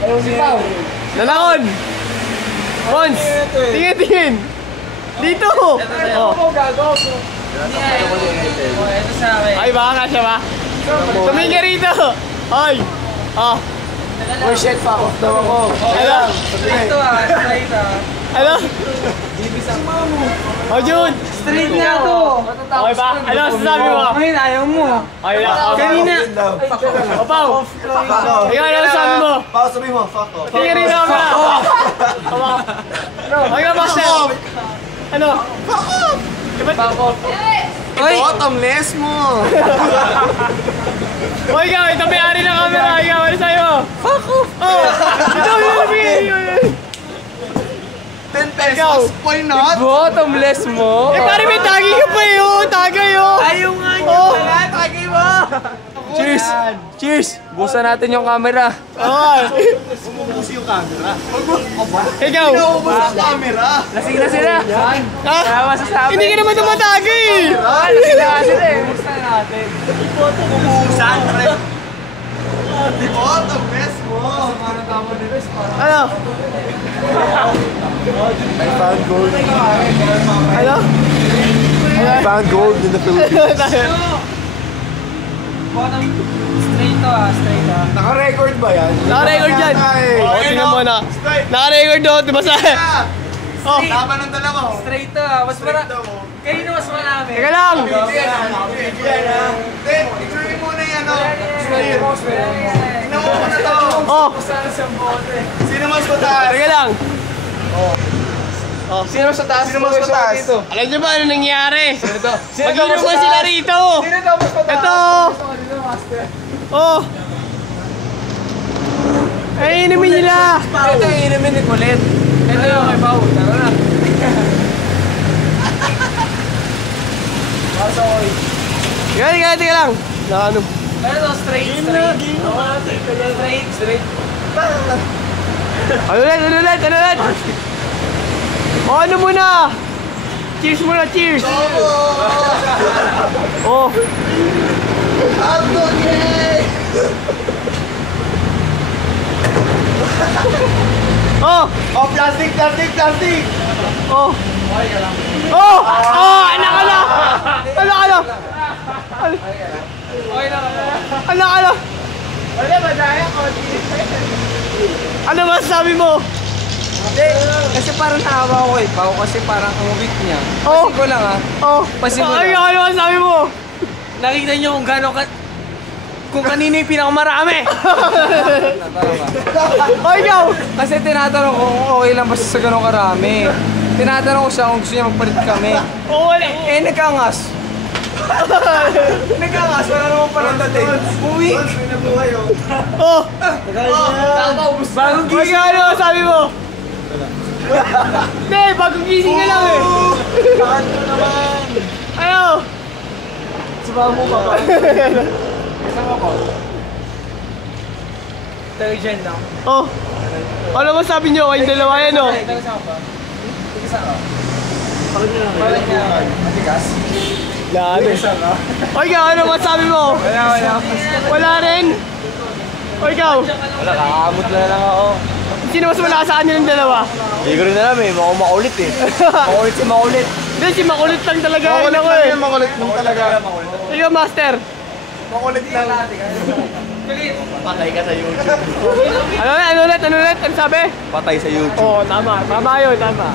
Lalakon! Pons! Tingin! Dito! Ito sa akin. Ay, baka kasya ba? Tumingin ka rito! Ay! Oh shit, fuck off daw ako. Ano? Straight ah. Ano? Oh, Jun! Straight nga to. Okay ba? Ano sasabi mo? Ngayon, ayaw mo. Ay, Kanina. O, Pao! Ikaw, ano sabi mo? Pao, sabi mo, fuck off. Tingin rito ka na! Okay ka, Master! Ano? Fuck off! Bottomless mo! O, ikaw! Ito may-ari ng camera! Ikaw, ano sa'yo mo? Fuck off! Oh! Ito, yun! 10 pesos, why not? Bottomless mo? Eh, pare, may tagay ka pa yun! Tagay yun! Ayaw nga niya pala. Tagay mo. Cheers! Cheers! Busan natin yung camera. Okay! Ubus yung camera. Ikaw! Ubus ang camera. Lasing na sila. Ha? Kaya masasabi. Hindi ka naman tumatagay! Lasing na sila eh. Busan natin. Ubusan, pre. Bottomless mo. Ano? I found gold. Ano? I found gold in the Philippines. Bottom. Straight to ah. Straight ah. Naka-record ba yan? Naka-record yan! O, tingnan mo na. Naka-record doon, di ba sa... Oh! Laban ng dalawa. Straight to ah. Mas marami. Kanino mas marami? Teka lang! Ituloy mo na yan, Tingnan mo muna to. Oh! Sino mas mataas? Teka lang! Sino sa taas? Sino mas mataas? Alam niyo ba ano nangyari? Sino Mag-inuman sila rito! Sino daw mas mataas? Ito! Oh! Ay, inumin nila! Ito yung inumin ni Colette. Ito yung kay Pao. Tara na. Teka lang! Ano? Ano to? Straight. Straight. Ano ulit? O, ano muna? Cheers muna, cheers! Oh! Oh! Oh, plastic! Oh! Oh! Oh! Anak! Wala, madaya ko. Ano masasabi mo? Hindi, kasi parang naawa ko eh. Pao kasi parang ang weak niya. Oh. Pasin ko lang ah. Oh! Pasin mo Ay, lang. ano masasabi mo? Nakita niyo kung gano'n kung kanino yung pinakamarami. O, ikaw! Kasi tinatanong ko kung okay lang ba siya sa gano'ng karami. Tinatanong ko siya kung gusto niya magpalit kami. Oo, wala. Eh, nagkangas. Nagkangas, wala naman palang dating. Weak. Oh! Bagong O, ikaw, ano masabi mo? Hindi, bagong gising ka lang eh. Ano? Sabaw mo pa ba? Kasama ko. Detergent lang. Oh! Ano masabi nyo? Kayong dalawa yan, oh. Kasama ba? Kasama. Bakit niya? Matigas? Lalo. O, ikaw, ano masabi mo? Wala. Wala rin? O, ikaw? Wala, kakaamot lang ako. Sino mas wala sa kanilang dalawa? Hindi ko rin alam eh, baka makulit eh. Makulit. Hindi, si makulit lang talaga. Makulit lang eh. Makulit lang talaga. Ikaw, Master. Makulit lang. Patay ka sa YouTube. Ano ulit? Ano sabi? Patay sa YouTube. Oo, tama. Tama yun, tama.